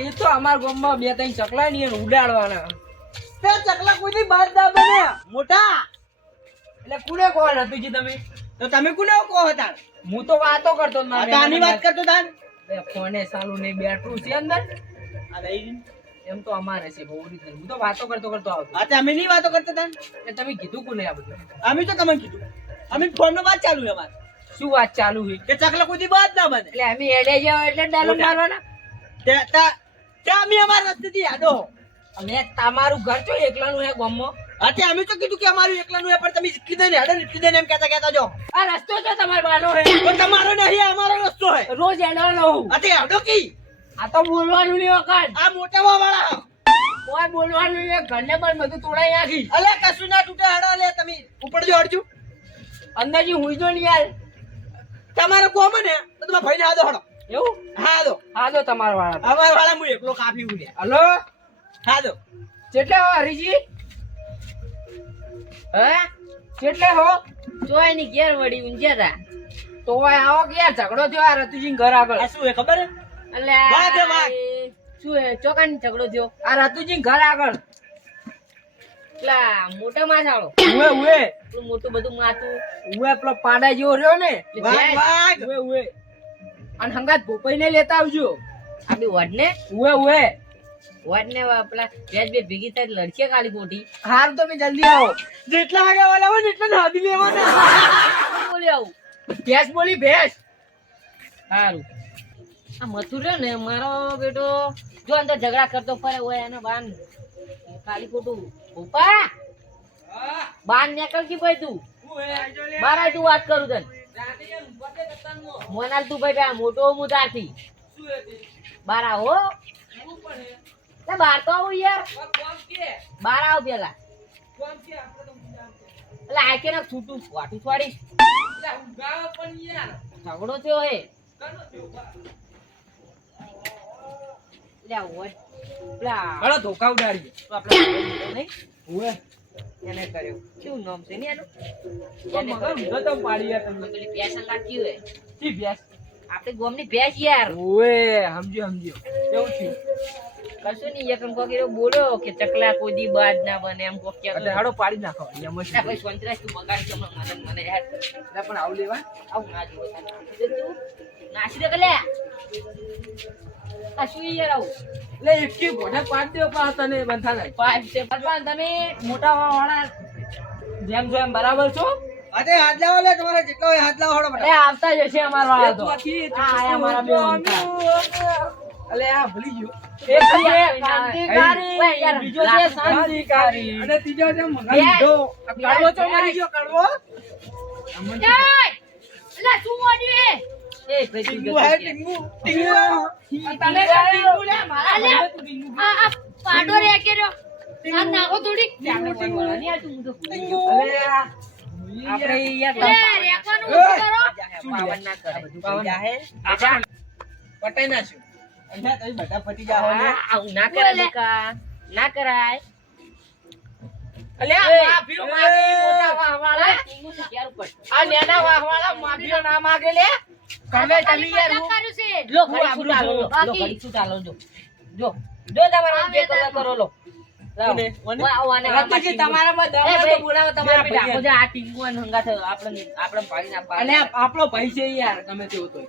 એ તો અમાર ગામમાં બે ત્રણ ચકલા ની ઉડાડવાના. તે ચકલા કોઈની બાદ ના બને મોટા! એટલે કુને કહો હતું જી તમે? તો તમે કોને કહો હતા હું તો વાતો કરતો મારા વાત કરતો તાન ફોને સાલું નહીં બેઠું છે અંદર. આ લઈ એમ તો અમારે છે બહુ original. હું તો વાતો કરતો કરતો આવતો. આ તે અમે નહીં વાતો કરતા તાન એટલે તમે કીધું કોને આ બધું? અમે તો તમને કીધું. અમે ફોન નો વાત ચાલુ છે અમારે. શું વાત ચાલુ છે? કે ચકલા કોઈની બાદ ના બને? એટલે અમે એડે જાવ એટલે ડાલો. મારવાના. તે તા- અમે અમારા રસ્તેથી યાદો અમે તમારું ઘર છો એકલાનું હે ગામમાં. હા અમે તો કીધું કે અમારું એકલાનું છે પણ તમે કીધું ને હેડો કીધું ને એમ કહેતા કહેતા જો આ રસ્તો છે તમારો બાનો હે. તો તમારો નહીં અમારો રસ્તો છે રોજ એડવાનો હું. આ હેડો કી? આ તો બોલવાનું નહીં વખત. આ મોટા વાળા કોઈ બોલવાનું નહીં ઘરને પણ બધું તોડાઈ નાખી. અલે કશું ના તૂટે હેડો લે તમે ઉપર જો હડજો અંદરથી હુઈ જો ને યાર. તમારે કોમ ને તો તમારા ભાઈને હાદો હડો. એવું? હા દો હા જો તમારા વાળા. અમારા વાળા હું એકલો કાપી ઉડ્યા હલો? હા દો કેટલે હો હરીજી? હે? કેટલે હો? ચોયની ઘેર વળી ઊંઝેરા તો આવો ક્યાં? ઝઘડો થયો આ રતુજી ઘર આગળ. શું હે ખબર એટલે વાઘ હે, વાઘ. શું હે? ચોકાન ઝઘડો થયો. આ રતુજી ઘર આગળ. એટલા મોટા માથાળો ઉવે ઉવે. મોટું બધું માથું. ઉવે પેલો પાડા જેવો રહ્યો ને. ભેંસ. વાઘ. ઉવે ઉવે. અને હંગાત ભોપાઈને લેતા આવજો. આપડી વડને ઉવે ઉવે. વડને પેલા ભેંસ બે ભેગી થાય લડશે કાલી મોટી હાર તો કે જલ્દી આવો. જેટલા વાગ્યા વાલા હોય એટલા નાદી લેવાના. બોલી આવું? ભેંસ બોલી ભેંસ. સારું આ મથુર ને મારો બેટો જો અંદર ઝઘડા કરતો ફરે હોય એને બાન. કાલી ખોટું ઉપા બાન નીકળ કી ભાઈ તું બાર તું વાત કરું તને. મોનાલ તું ભાઈ આ મોટો હું તારથી બાર આવો બાર તો આવું યાર. બાર આવ પેલા. એટલે આ કે ના છૂટું વાટું છોડી. ઝઘડો થયો હે. લે પેલા ધોકા ઉડાડી આપણે નહીં એને કર્યો. શું નામ છે? ને એનું તો મગર તો પાડી યાર તમને. પેલી ભેંસ લાગી હોય શી ભેંસ? આપણે ગોમની ભેંસ યાર. ઓએ સમજ્યો સમજ્યો. કેવું થયું કશું નહીં એક એમ કોક એવો બોલ્યો કે ચકલા કોઈ દી બાદ ના બને એમ કોક કે એટલે હાડો પાડી નાખો એમ ના ભાઈ સંતરાજ તું બગાડી છે મને મને યાર એટલે પણ આવું લેવા? આવું ના જોવો તારે. નાસી દે તું આ એટલે એકી ઘોડા પાડી દો પણ તને બંધા નહીં પાંચ છે. પણ તમે મોટા વાળા જેમ છો એમ બરાબર છો? આ હાથ લાવો લે તમારે જેટલા હોય હાથ લાવો હળો એ આવતા જશે અમારો વાળા તો આ આયા બે અલે આ ભૂલી ગયો. ઓય યાર, બીજો છે શાંતિકારી અને ત્રીજો છે. આ કડવો ચો મરી ગયો કડવો એટલે શું મોડ્યું એ? એ ભાઈ ટીંગુ હે ટીંગુ? ટીંગુ અને ટીંગુ લે, મારા અલે. ભાઈને ટીંગુ આ આ પાડો રે કે રહ્યો. આ નાખો થોડી. આપણે કોઈ વળવા નહીં આવતું, તો ભૂલી ગયો. આપણે યાર રેખવાનું કરો. પાવન ના કરે. પાવન. જાહે પટાઈ નાખ્યું. અહીંયા તમે બધા પટી જાઓ ને. આવું ના કરાય બકા. ના કરાય. અલે માફીઓ માગી મોટા વાહવાળા. આ નેના વાહવાળા માફીઓ ના માગે લે. તમે તમે યાર હું- લો ઘડી છૂટા લો, લો. ઘડી છૂટા લો, જો. જો. જો તમારો જે કલર કરો લો. આપણે ભાઈ છે યાર તમે તેવું તો.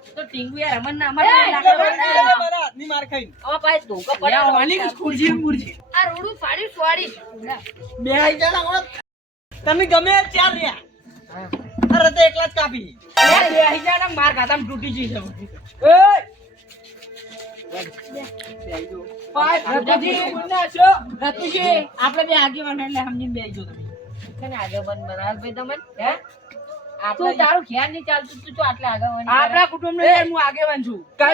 યાર ના અમર. તમે ગમે ચાર રહ્યા અરે તો જ કાપી. બે માર ખાતામાં તૂટી જઈ છે આગેવાન એટલે સમજીને બેસજો તમે. કને બનાવ ભાઈ તમને? હે? તું તારું ખ્યાલ નહીં ચાલતું તું તો આટલે આગળ આપણા કુટુંબ ને હું આગેવાન છું. હા,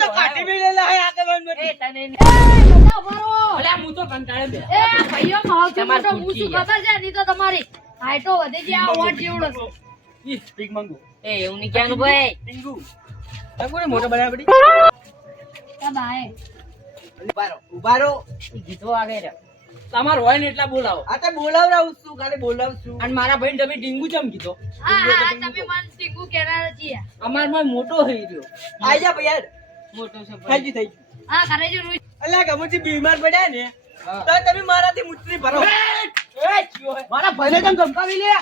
તો કાઢી હે. એ બંધ તને અલ્યા, હું તો કંટાળે એ ભાઈઓ ભાવથી તમારે હું શું ખબર છે નહીં તો તમારી હાઈટો વધી જાય આ વોટ જેવડો છે. ઈ સ્પીક મંગુ એ એવું કહેવાનું ભાઈ. પિંગુ તમે મોટો બનાવ બધી? એ બાય ઊભા રહો ઊભા રહો ઈ ગીતો આવે રે. તમાર હોય ને એટલા બોલાવો. આ તો બોલાવરાવું છું કાલે બોલાવશું. અને મારા ભાઈ તમે ડીંગુ ચમ કીધો? હા હા તમે મન ટીકુ કેરા છીએ અમારમાં મોટો થઈ રહ્યો આઈ જા ભાઈ યાર. મોટો છે થઈ ભાઈ. ગયું થઈ ગયું. હા કરે જો રોજ અલ્યા ગમુજી બીમાર પડ્યા ને તો તમે મારાથી મુત્રી ભરો. મારા ભાઈને કેમ ધમકાવી લે.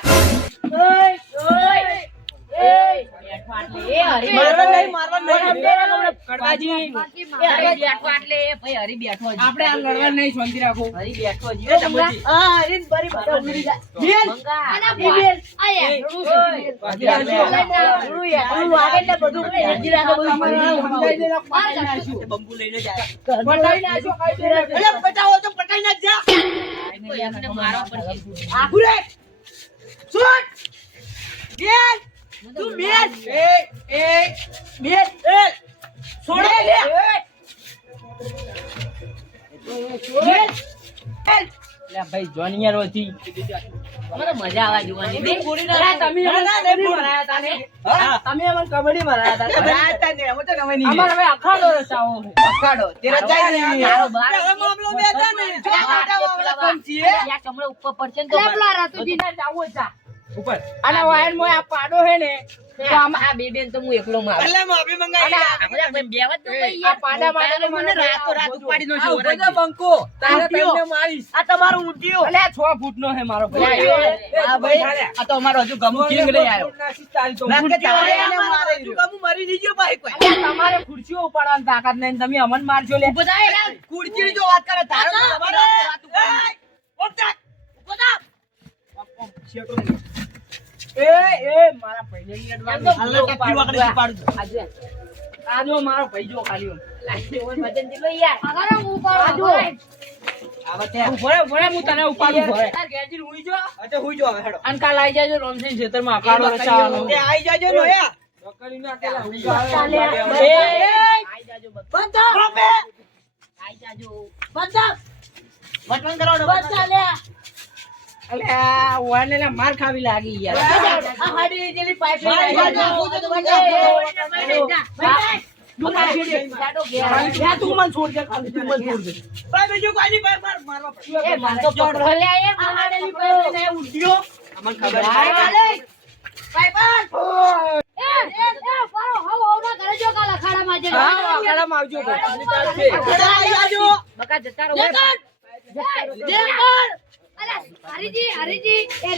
આપણે આ લડવા નહીં શાંતિ રાખો. હરી બેઠો બધા પટાવો તો પટાઈ નાખ એમને મારવા પડશે. આખું રે છૂટ તું બેન એ એ છોડે લે બેન લે ભાઈ જોનિયર હતી મને મજા આવે જોવાની. બે. ના તમે ના, ના, મરાયા હતા ને? તમે અમને કબડ્ડી મરાયા હતા. રાતા ને અમે તો નવે નહીં. અમાર હવે અખાડો રચાવો અખાડો તે જાય નહીં. તારો બાર. હવે મામલો બે હતા ને. જો મોટા મામલા કમ છે ત્યાં કમળો ઉપર પડશે ને તો પેલા રાતુજી જાવો જા. ઉપર. અને વાયર મોય આ પાડો હે ને તો આમ આ બે બેન તો હું એકલો મારું. અલ્યા માફી મંગાઈ આ બે બેવત તો કઈ આ પાડા માટે મને રાતો રાત ઉપાડી નો આ ઓરે બંકો તારે. તમને મારીશ. આ તમારો ઊંટિયો અલે 6 ફૂટ નો હે મારો ભાઈ. આ ભાઈ. આ તો અમારો હજુ ગમુ કિંગ લઈ આવ્યો. નાકે તારે મારે તમારે ગમુ મરી નહીં ગયો ભાઈ કોઈ. ખુરશીઓ ઉપાડવાની તાકાત નહીં. તમે અમન મારજો લે. કુડચીની જો વાત કરે તારે તો તમારે ઉપાડ ઉપાડી. ઓપતા. એ એ મારા ભાઈને અડવાની. હાલે ટપ્પી વાકડી ઉપાડું આજે આ મારો ભાઈ જો ખાલી ઓમ. ઓય વજન જેટલો યાર અગર હું ઉપાડો આજો. ઊભો રે, ઊભો હું તને ઉપાડું ઊભો તાર ઘેરથી ઊંઘી જો. હા હુઈ જો હવે હેડો. અને કાલ આઈ જાજો રોમસિંહ ખેતરમાં અખાડો રચાવાનો. તે આઈ જાજો ને ઓયા. બકરીના પેલા ઊંઘી આવે. એ, એ, આઈ જાજો બસ. બંધા. આઈ જાજો બંધા. વટવણ કરાવો ને, બંધા. અલે માર ખાવી લાગી યાર હાડી જેલી પાઇપ આવજો. બકા જતા રહો હરીજી હરીજી એ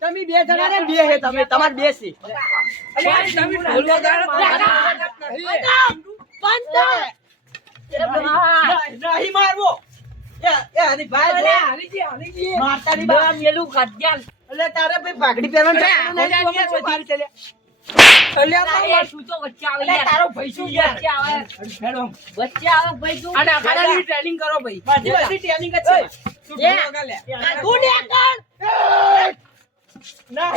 તમે બે જણા ને બે હે તમે તમારે બે વગાડો. નહીં મારવો તારે ભાઈ પાઘડી પહેરવાનું ટ્રેનિંગ કરો ભાઈ ટ્રેનિંગ બધી જ છે. તું